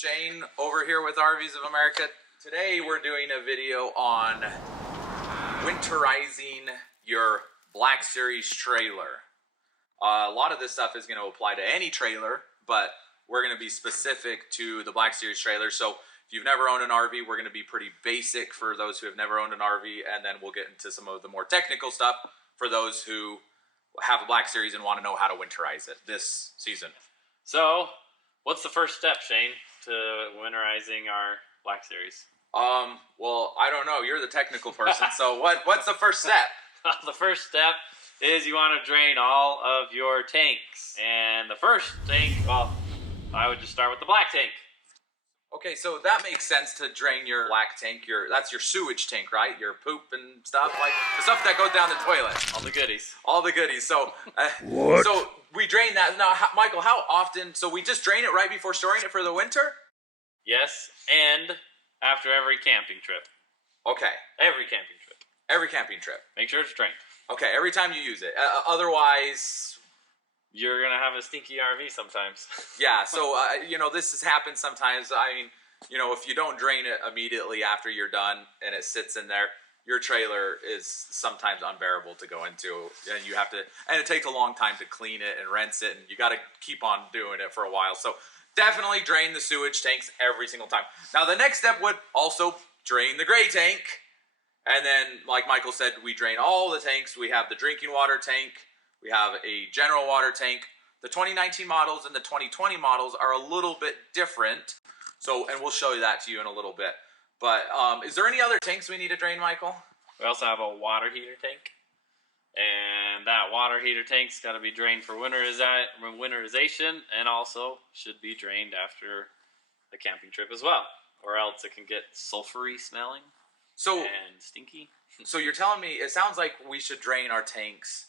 Shane over here with RVs of America. Today we're doing a video on winterizing your Black Series trailer. A lot of this stuff is going to apply to any trailer, but we're going to be specific to the Black Series trailer. So if you've never owned an RV, we're going to be pretty basic for those who have never owned an RV, and then we'll get into some of the more technical stuff for those who have a Black Series and want to know how to winterize it this season. So, what's the first step, Shane, to winterizing our Black Series? Well, I don't know. You're the technical person, so what's the first step? The first step is you want to drain all of your tanks. And the first tank, well, I would just start with the black tank. Okay, so that makes sense to drain your black tank. That's your sewage tank, right? Your poop and stuff, like the stuff that goes down the toilet. All the goodies. All the goodies. So, so we drain that. Now, Michael, how often? So we just drain it right before storing it for the winter? Yes, and after every camping trip. Okay. Every camping trip. Every camping trip. Make sure it's drained. Okay, every time you use it. Otherwise, you're gonna have a stinky RV sometimes. Yeah, so you know, this has happened sometimes. I mean, you know, if you don't drain it immediately after you're done and it sits in there, your trailer is sometimes unbearable to go into, and you have to, and it takes a long time to clean it and rinse it, and you got to keep on doing it for a while. So definitely drain the sewage tanks every single time. Now the next step would also drain the gray tank, and then like Michael said, we drain all the tanks. We have the drinking water tank. We have a general water tank. The 2019 models and the 2020 models are a little bit different. So, and we'll show you that to you in a little bit. But is there any other tanks we need to drain, Michael? We also have a water heater tank. And that water heater tank's got to be drained for winterization, and also should be drained after the camping trip as well. Or else it can get sulfury smelling and stinky. So you're telling me, it sounds like we should drain our tanks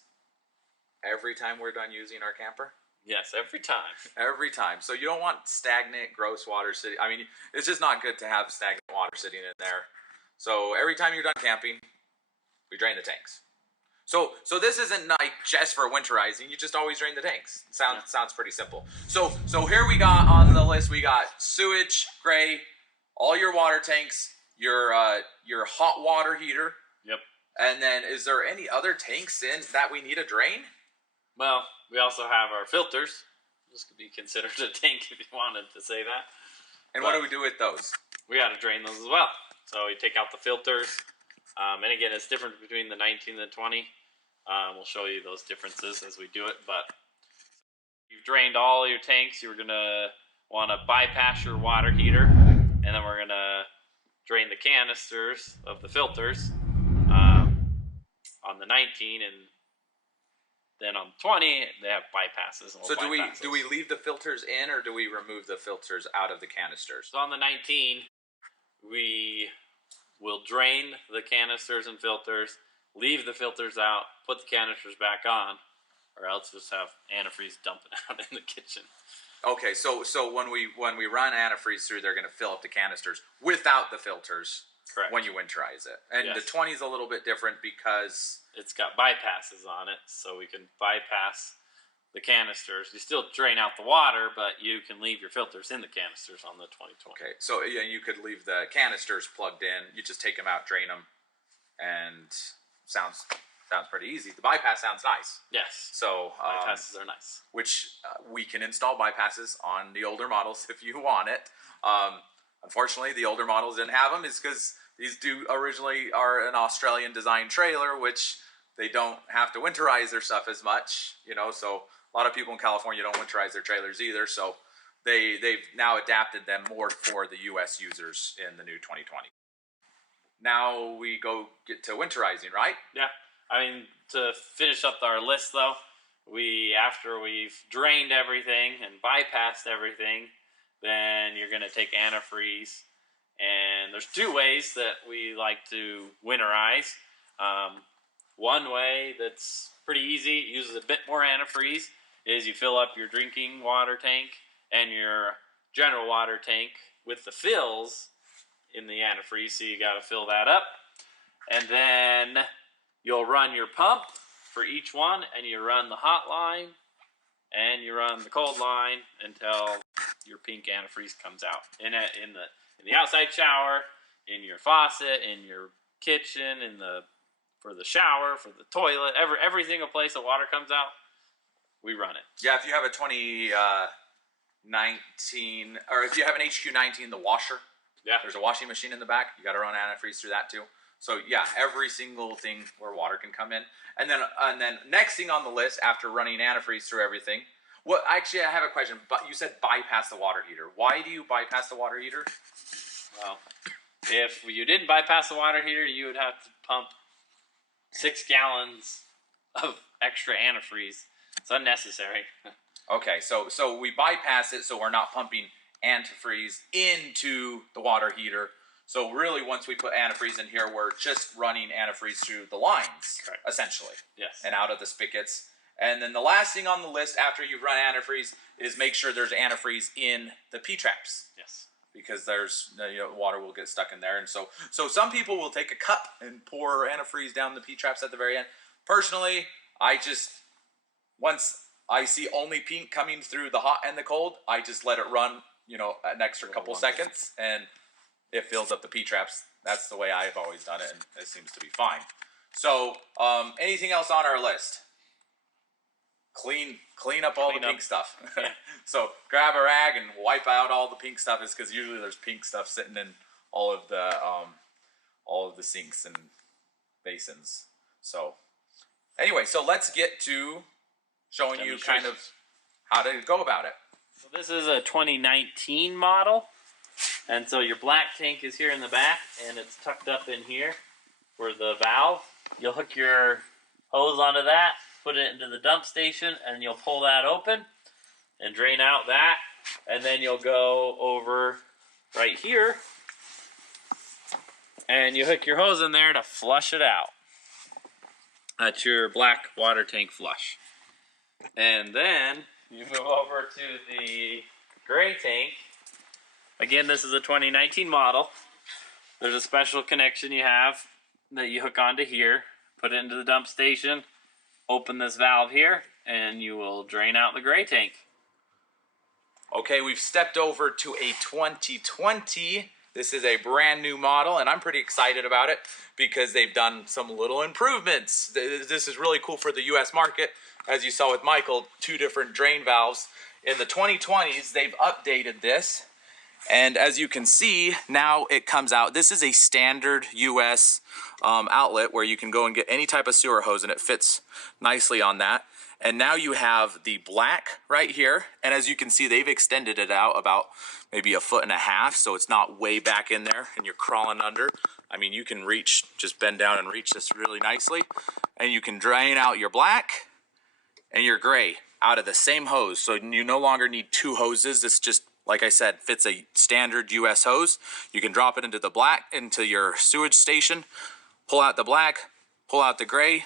every time we're done using our camper? Yes, every time. Every time. So you don't want stagnant, gross water sitting. I mean, it's just not good to have stagnant water sitting in there. So every time you're done camping, we drain the tanks. So this isn't like just for winterizing. You just always drain the tanks. Sounds pretty simple. So here we got on the list, we got sewage, gray, all your water tanks, your hot water heater. Yep. And then is there any other tanks in that we need to drain? Well, we also have our filters. This could be considered a tank if you wanted to say that. And what do we do with those? We got to drain those as well. So we take out the filters. And again, it's different between the 19 and the 20. We'll show you those differences as we do it. But you've drained all your tanks. You're going to want to bypass your water heater. And then we're going to drain the canisters of the filters on the 19, and then on 20 they have bypasses. And so do we leave the filters in, or do we remove the filters out of the canisters? So on the 19, we will drain the canisters and filters, leave the filters out, put the canisters back on, or else just have antifreeze dumping out in the kitchen. Okay, so when we run antifreeze through, they're going to fill up the canisters without the filters. Correct. When you winterize it. And yes. The 20 is a little bit different because it's got bypasses on it, so we can bypass the canisters. You still drain out the water, but you can leave your filters in the canisters on the 2020. Okay, so yeah, you could leave the canisters plugged in. You just take them out, drain them, and sounds pretty easy. The bypass sounds nice. Yes. So bypasses are nice. Which we can install bypasses on the older models if you want it. Unfortunately, the older models didn't have them. Is because these originally are an Australian design trailer, which they don't have to winterize their stuff as much, you know. So a lot of people in California don't winterize their trailers either. So they've now adapted them more for the U.S. users in the new 2020. Now we go get to winterizing, right? Yeah. I mean, to finish up our list though, after we've drained everything and bypassed everything, then you're going to take antifreeze. And there's two ways that we like to winterize. One way that's pretty easy, uses a bit more antifreeze, is you fill up your drinking water tank and your general water tank with the fills in the antifreeze, so you got to fill that up. And then you'll run your pump for each one, and you run the hot line and you run the cold line until your pink antifreeze comes out in the outside shower, in your faucet, in your kitchen, for the shower, for the toilet, every single place that water comes out, we run it. Yeah, if you have a 2019, or if you have an HQ19, the washer, there's a washing machine in the back. You got to run antifreeze through that too. So yeah, every single thing where water can come in, and then next thing on the list after running antifreeze through everything. Well, actually, I have a question. But you said bypass the water heater. Why do you bypass the water heater? Well, if you didn't bypass the water heater, you would have to pump 6 gallons of extra antifreeze. It's unnecessary. Okay, so we bypass it, so we're not pumping antifreeze into the water heater. So really, once we put antifreeze in here, we're just running antifreeze through the lines, Correct. Essentially. Yes. And out of the spigots. And then the last thing on the list after you've run antifreeze is make sure there's antifreeze in the P-traps. Yes. Because there's, water will get stuck in there. And so some people will take a cup and pour antifreeze down the P-traps at the very end. Personally, once I see only pink coming through the hot and the cold, I just let it run, an extra couple seconds, and it fills up the P-traps. That's the way I've always done it, and it seems to be fine. So, anything else on our list? Clean up all the pink stuff. Yeah. So grab a rag and wipe out all the pink stuff, is because usually there's pink stuff sitting in all of the sinks and basins. So anyway, so let's get to showing you kind of how to go about it. So this is a 2019 model, and so your black tank is here in the back, and it's tucked up in here for the valve. You'll hook your hose onto that, put it into the dump station, and you'll pull that open and drain out that, and then you'll go over right here and you hook your hose in there to flush it out. That's your black water tank flush. And then you move over to the gray tank. Again, this is a 2019 model. There's a special connection you have that you hook onto here, put it into the dump station, open this valve here, and you will drain out the gray tank. Okay, we've stepped over to a 2020. This is a brand new model, and I'm pretty excited about it because they've done some little improvements. This is really cool for the US market. As you saw with Michael, 2 different drain valves. In the 2020s, they've updated this. And as you can see, now it comes out. This is a standard US outlet where you can go and get any type of sewer hose, and it fits nicely on that. And now you have the black right here. And as you can see, they've extended it out about maybe 1.5 feet, so it's not way back in there and you're crawling under. I mean, you can reach, just bend down and reach this really nicely. And you can drain out your black and your gray out of the same hose. So you no longer need 2 hoses. This just, like I said, fits a standard US hose. You can drop it into the black, into your sewage station, pull out the black, pull out the gray,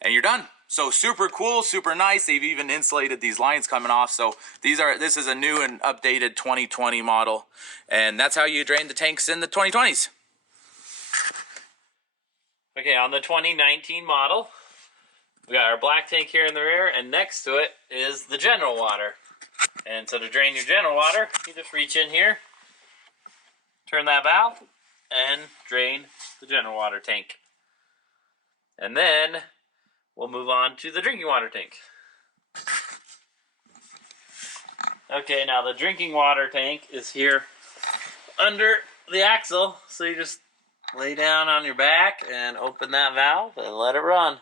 and you're done. So super cool, super nice. They've even insulated these lines coming off. So this is a new and updated 2020 model. And that's how you drain the tanks in the 2020s. Okay, on the 2019 model, we got our black tank here in the rear, and next to it is the general water. And so to drain your general water, you just reach in here, turn that valve, and drain the general water tank. And then we'll move on to the drinking water tank. Okay, now the drinking water tank is here under the axle, so you just lay down on your back and open that valve and let it run.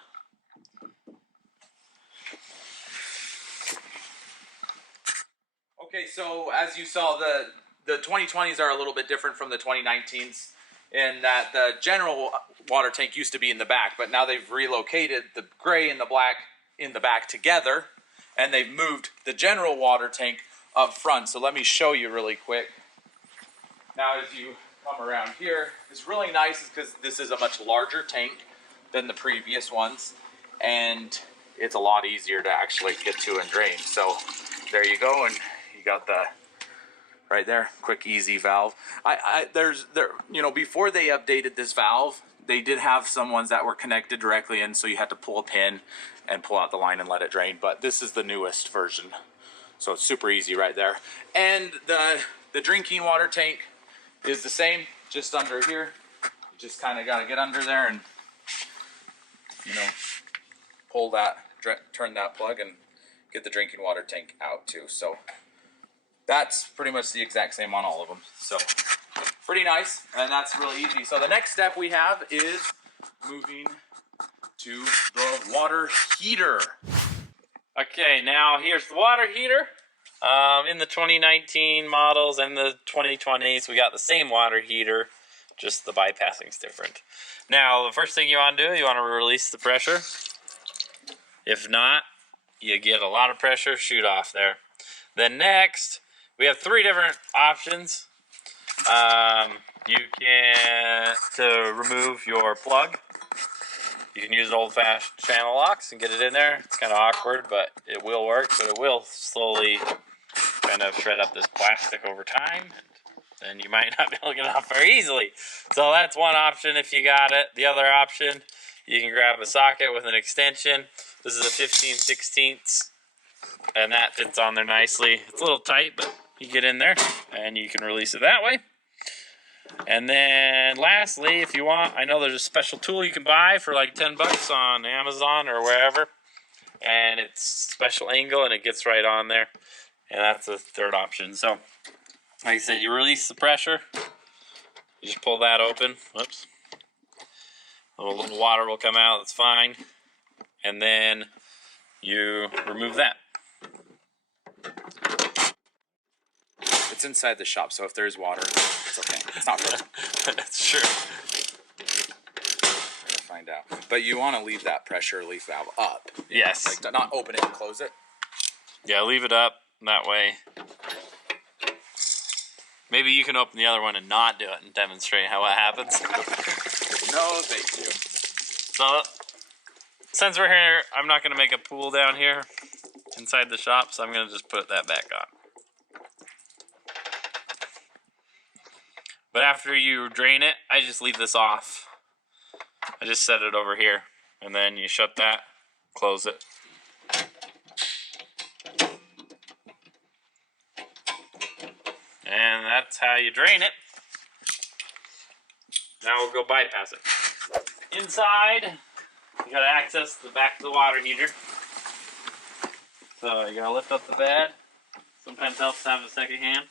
Okay, so as you saw, the 2020s are a little bit different from the 2019s in that the general water tank used to be in the back, but now they've relocated the gray and the black in the back together, and they've moved the general water tank up front. So let me show you really quick. Now as you come around here, it's really nice because this is a much larger tank than the previous ones, and it's a lot easier to actually get to and drain. So there you go, and you got the right there, quick, easy valve. Before they updated this valve, they did have some ones that were connected directly in, so you had to pull a pin and pull out the line and let it drain. But this is the newest version. So it's super easy right there. And the drinking water tank is the same, just under here. You just kind of got to get under there and, you know, pull that, turn that plug and get the drinking water tank out too. So that's pretty much the exact same on all of them. So pretty nice, and that's really easy. So the next step we have is moving to the water heater. Okay, now here's the water heater. In the 2019 models and the 2020s, we got the same water heater, just the bypassing's different. Now, the first thing you want to do, you want to release the pressure. If not, you get a lot of pressure, shoot off there. Then next, we have 3 different options. You can, to remove your plug, you can use an old-fashioned channel locks and get it in there. It's kind of awkward, but it will work. But it will slowly kind of shred up this plastic over time, and you might not be able to get it off very easily. So that's one option if you got it. The other option, you can grab a socket with an extension. This is a 15/16, and that fits on there nicely. It's a little tight, but you get in there, and you can release it that way. And then lastly, if you want, I know there's a special tool you can buy for like 10 bucks on Amazon or wherever, and it's special angle and it gets right on there, and that's the third option. So like I said, you release the pressure, you just pull that open, whoops, a little water will come out, that's fine, and then you remove that. It's inside the shop, so if there's water, it's okay. It's not frozen. That's true. We'll find out. But you want to leave that pressure relief valve up. Yes. Like, not open it and close it. Yeah, leave it up that way. Maybe you can open the other one and not do it and demonstrate how it happens. No, thank you. So, since we're here, I'm not going to make a pool down here inside the shop, so I'm going to just put that back on. But after you drain it, I just leave this off. I just set it over here, and then you shut that, close it. And that's how you drain it. Now we'll go bypass it. Inside, you gotta access the back of the water heater. So you gotta lift up the bed. Sometimes helps to have a second hand.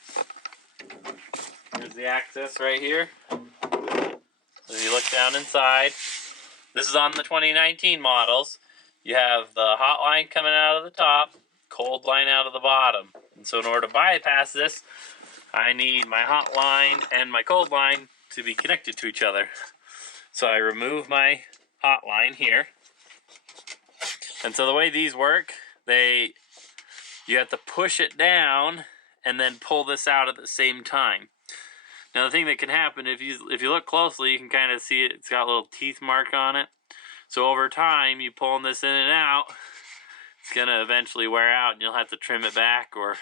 Here's the access right here. So you look down inside. This is on the 2019 models. You have the hot line coming out of the top, cold line out of the bottom. And so in order to bypass this, I need my hot line and my cold line to be connected to each other. So I remove my hot line here. And so the way these work, you have to push it down and then pull this out at the same time. Now the thing that can happen, if you look closely, you can kind of see it's got a little teeth mark on it. So over time, you pulling this in and out, it's going to eventually wear out and you'll have to trim it back or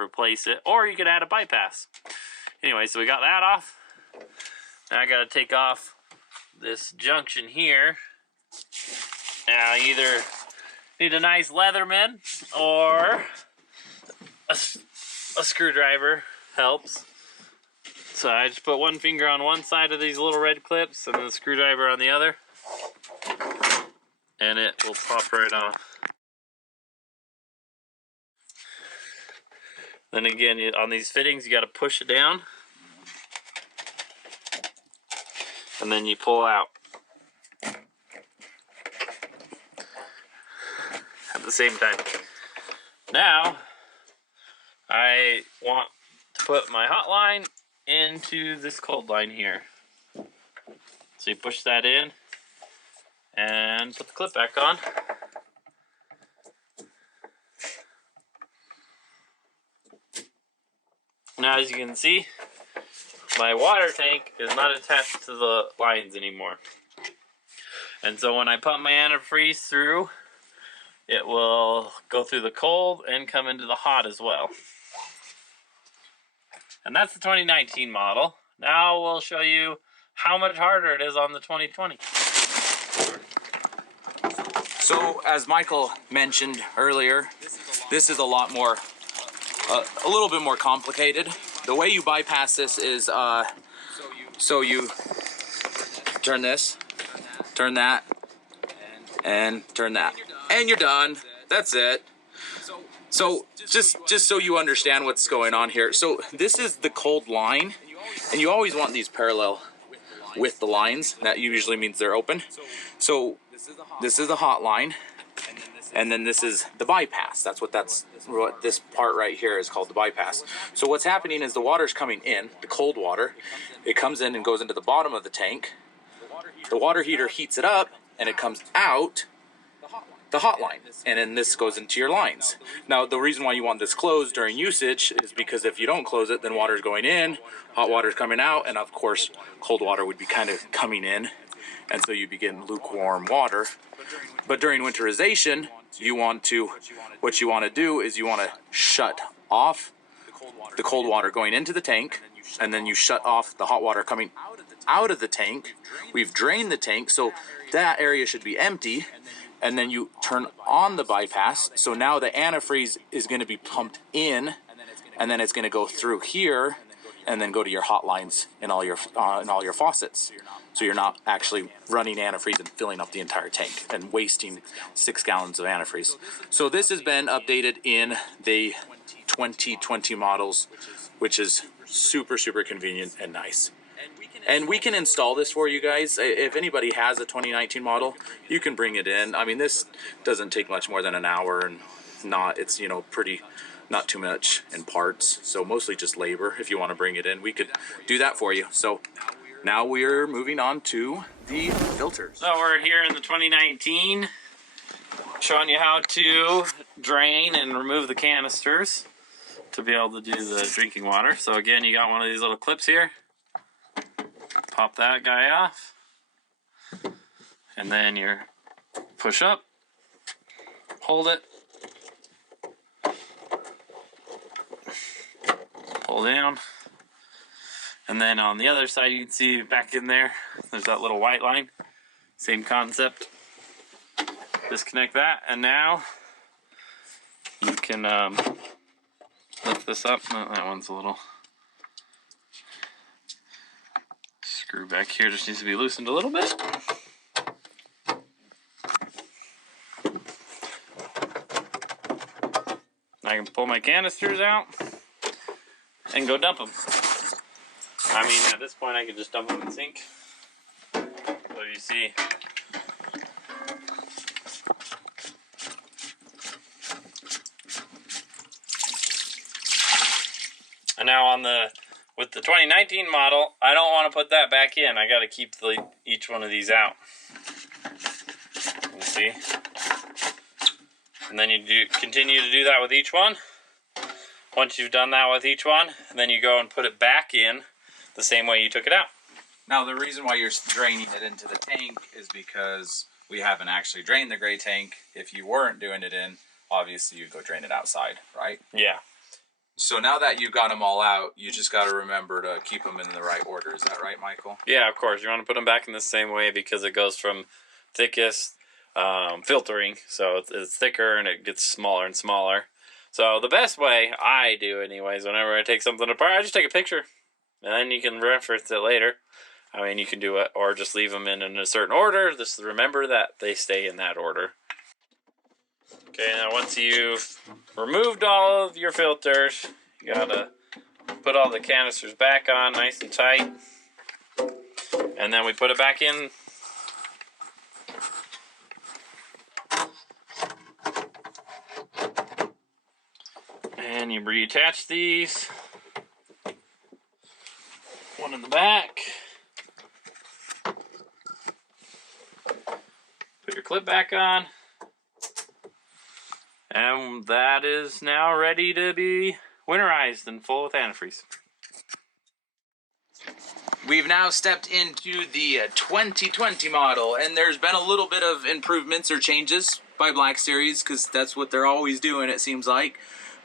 replace it. Or you could add a bypass. Anyway, so we got that off. Now I got to take off this junction here. Now either need a nice Leatherman or a screwdriver helps. So I just put one finger on one side of these little red clips and then the screwdriver on the other. And it will pop right off. Then again, on these fittings, you got to push it down. And then you pull out. At the same time. Now, I want to put my hot line into this cold line here. So you push that in and put the clip back on. Now as you can see, my water tank is not attached to the lines anymore. And so when I pump my antifreeze through, it will go through the cold and come into the hot as well. And that's the 2019 model. Now we'll show you how much harder it is on the 2020. So as Michael mentioned earlier, this is a lot more a little bit more complicated. The way you bypass this is so you turn this, turn that, and turn that, and you're done. That's it. So just so you understand what's going on here. So this is the cold line, and you always want these parallel with the lines. That usually means they're open. So this is the hot line, and then this is the bypass. That's what this part right here is called, the bypass. So what's happening is the water's coming in, the cold water. It comes in and goes into the bottom of the tank. The water heater heats it up, and it comes out the hot line, and then this goes into your lines. Now the reason why you want this closed during usage is because if you don't close it, then water's going in, hot water's coming out, and of course cold water would be kind of coming in, and so you begin lukewarm water. But during winterization, what you want to do is you want to shut off the cold water going into the tank, and then you shut off the hot water coming out of the tank. We've drained the tank, so that area should be empty. And then you turn on the bypass. So now the antifreeze is going to be pumped in, and then it's going to go through here, and then go to your hot lines in all your faucets. So you're not actually running antifreeze and filling up the entire tank and wasting 6 gallons of antifreeze. So this has been updated in the 2020 models, which is super convenient and nice. And we can install this for you guys. If anybody has a 2019 model, you can bring it in. I mean, this doesn't take much more than an hour, and it's not too much in parts. So mostly just labor. If you want to bring it in, we could do that for you. So now we're moving on to the filters. So we're here in the 2019, showing you how to drain and remove the canisters to be able to do the drinking water. So again, you got one of these little clips here. Pop that guy off, and then you push up, hold it, pull down, and then on the other side you can see back in there's that little white line. Same concept. Disconnect that, and now you can lift this up. Oh, that one's a little screw back here, just needs to be loosened a little bit. I can pull my canisters out and go dump them. I mean, at this point I could just dump them in the sink. So you see, and now with the 2019 model, I don't want to put that back in. I got to keep each one of these out. You see? And then you continue to do that with each one. Once you've done that with each one, then you go and put it back in the same way you took it out. Now the reason why you're draining it into the tank is because we haven't actually drained the gray tank. If you weren't doing it in, obviously you'd go drain it outside, right? Yeah. So now that you've got them all out, you just got to remember to keep them in the right order. Is that right, Michael? Yeah, of course. You want to put them back in the same way because it goes from thickest filtering, so it's thicker and it gets smaller and smaller. So the best way I do anyways, whenever I take something apart, I just take a picture, and then you can reference it later. I mean, you can do it, or just leave them in a certain order. Just remember that they stay in that order. Okay, now once you've removed all of your filters, you gotta put all the canisters back on nice and tight. And then we put it back in. And you reattach these. One in the back. Put your clip back on. And that is now ready to be winterized and full with antifreeze. We've now stepped into the 2020 model, and there's been a little bit of improvements or changes by Black Series, because that's what they're always doing, it seems like.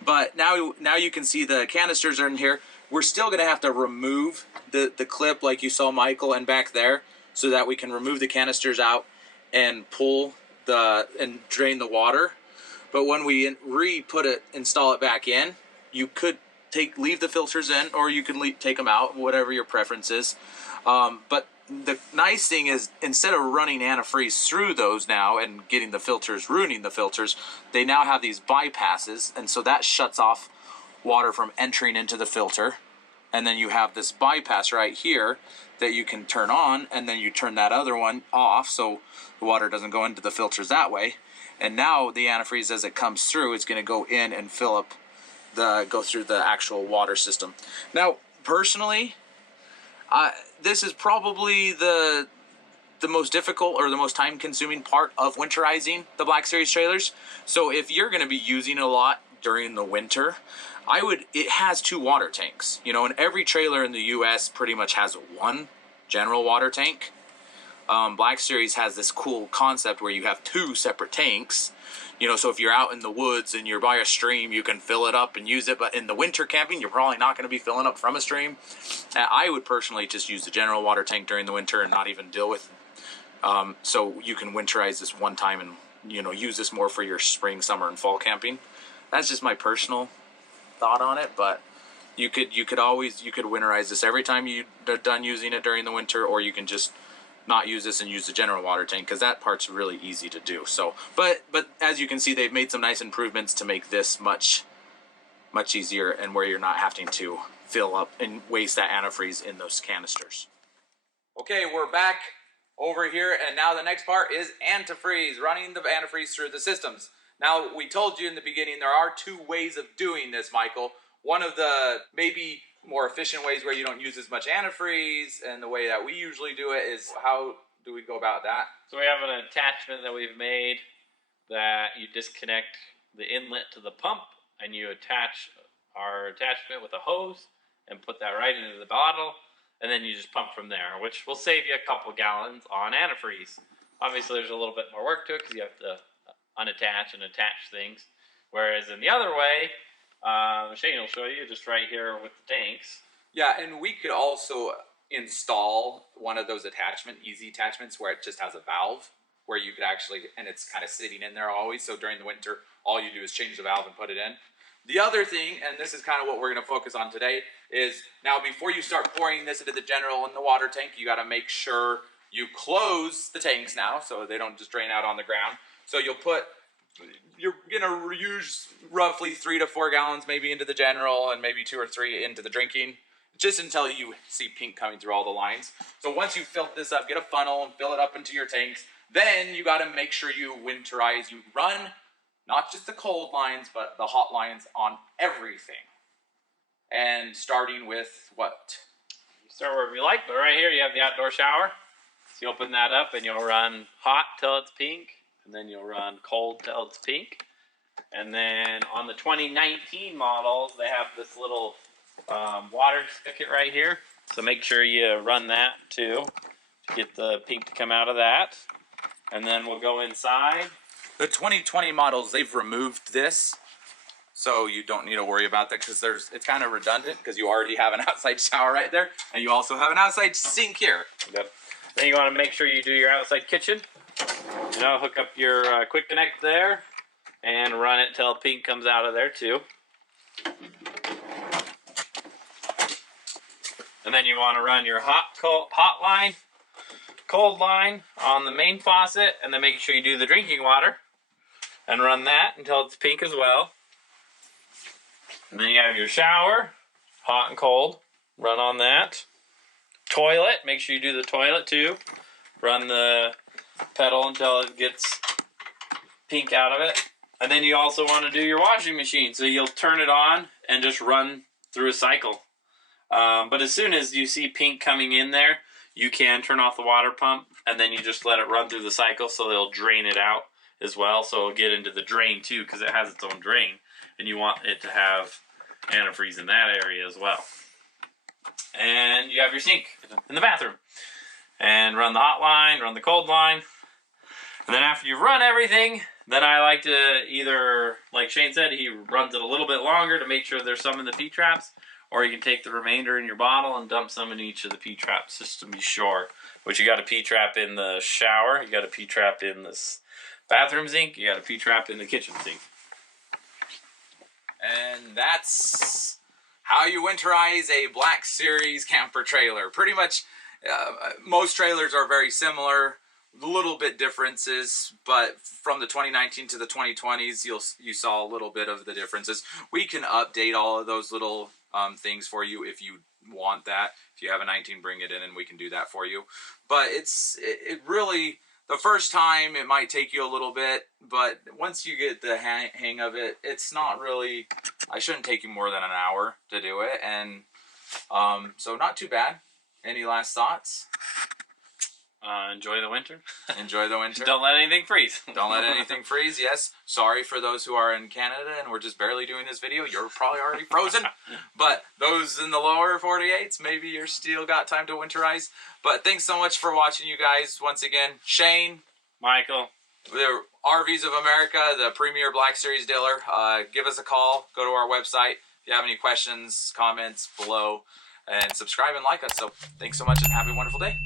But now you can see the canisters are in here. We're still going to have to remove the clip like you saw Michael and back there, so that we can remove the canisters out and pull and drain the water. But when we install it back in, you could leave the filters in, or you can take them out, whatever your preference is. But the nice thing is, instead of running antifreeze through those now and getting the filters, ruining the filters, they now have these bypasses, and so that shuts off water from entering into the filter. And then you have this bypass right here that you can turn on, and then you turn that other one off so the water doesn't go into the filters that way. And now the antifreeze, as it comes through, is going to go in and fill up go through the actual water system. Now, personally, this is probably the most difficult or the most time-consuming part of winterizing the Black Series trailers. So if you're going to be using it a lot during the winter, it has 2 water tanks, you know, and every trailer in the US pretty much has one general water tank. Black Series has this cool concept where you have 2 separate tanks, you know, so if you're out in the woods and you're by a stream, you can fill it up and use it, but in the winter camping, you're probably not going to be filling up from a stream. I would personally just use the general water tank during the winter and not even deal with so you can winterize this one time and, you know, use this more for your spring, summer, and fall camping. That's just my personal thought on it, but you could winterize this every time you're done using it during the winter, or you can just not use this and use the general water tank, because that part's really easy to do. So, but as you can see, they've made some nice improvements to make this much easier, and where you're not having to fill up and waste that antifreeze in those canisters. Okay, we're back over here, and now the next part is antifreeze, running the antifreeze through the systems. Now, we told you in the beginning there are 2 ways of doing this, Michael. One of the maybe more efficient ways where you don't use as much antifreeze, and the way that we usually do it is, how do we go about that? So we have an attachment that we've made that you disconnect the inlet to the pump, and you attach our attachment with a hose and put that right into the bottle, and then you just pump from there, which will save you a couple gallons on antifreeze. Obviously, there's a little bit more work to it because you have to unattach and attach things. Whereas in the other way, Shane will show you just right here with the tanks. Yeah, and we could also install one of those easy attachments where it just has a valve where you could actually, and it's kind of sitting in there always, so during the winter, all you do is change the valve and put it in. The other thing, and this is kind of what we're going to focus on today, is now before you start pouring this into the general and the water tank, you got to make sure you close the tanks now so they don't just drain out on the ground. So you're going to use roughly 3 to 4 gallons maybe into the general, and maybe 2 or 3 into the drinking, just until you see pink coming through all the lines. So once you've filled this up, get a funnel and fill it up into your tanks. Then you got to make sure you winterize. You run not just the cold lines, but the hot lines on everything. And starting with what? You start wherever you like, but right here you have the outdoor shower. So you open that up and you'll run hot till it's pink, and then you'll run cold till it's pink. And then on the 2019 models, they have this little water spigot right here. So make sure you run that too to get the pink to come out of that. And then we'll go inside. The 2020 models, they've removed this, so you don't need to worry about that, because it's kind of redundant, because you already have an outside shower right there, and you also have an outside sink here. Yep. Then you want to make sure you do your outside kitchen. You know, hook up your quick connect there and run it till pink comes out of there too. And then you want to run your hot line, cold line on the main faucet, and then make sure you do the drinking water and run that until it's pink as well. And then you have your shower, hot and cold, run on that. Toilet, make sure you do the toilet too. Run the pedal until it gets pink out of it. And then you also want to do your washing machine. So you'll turn it on and just run through a cycle. But as soon as you see pink coming in there, you can turn off the water pump, and then you just let it run through the cycle, so they'll drain it out as well. So it'll get into the drain too, because it has its own drain, and you want it to have antifreeze in that area as well. And you have your sink in the bathroom, and run the hot line, run the cold line, and then after you've run everything, then I like to either, like Shane said, he runs it a little bit longer to make sure there's some in the P-traps, or you can take the remainder in your bottle and dump some in each of the P-traps just to be sure. But you got a P-trap in the shower, you got a P-trap in this bathroom sink, you got a P-trap in the kitchen sink. And that's how you winterize a Black Series camper trailer. Pretty much, most trailers are very similar, a little bit differences, but from the 2019 to the 2020s, you saw a little bit of the differences. We can update all of those little things for you if you want that. If you have a 19, bring it in and we can do that for you. But it really, the first time it might take you a little bit, but once you get the hang of it, it's not really, I shouldn't take you more than an hour to do it. And so not too bad. Any last thoughts? Enjoy the winter. Enjoy the winter. Don't let anything freeze. Don't let anything freeze. Yes. Sorry for those who are in Canada and we're just barely doing this video. You're probably already frozen. But those in the lower 48s, maybe you're still got time to winterize. But thanks so much for watching, you guys. Once again, Shane, Michael, the RVs of America, the premier Black Series dealer. Give us a call. Go to our website. If you have any questions, comments below. And subscribe and like us. So thanks so much and have a wonderful day.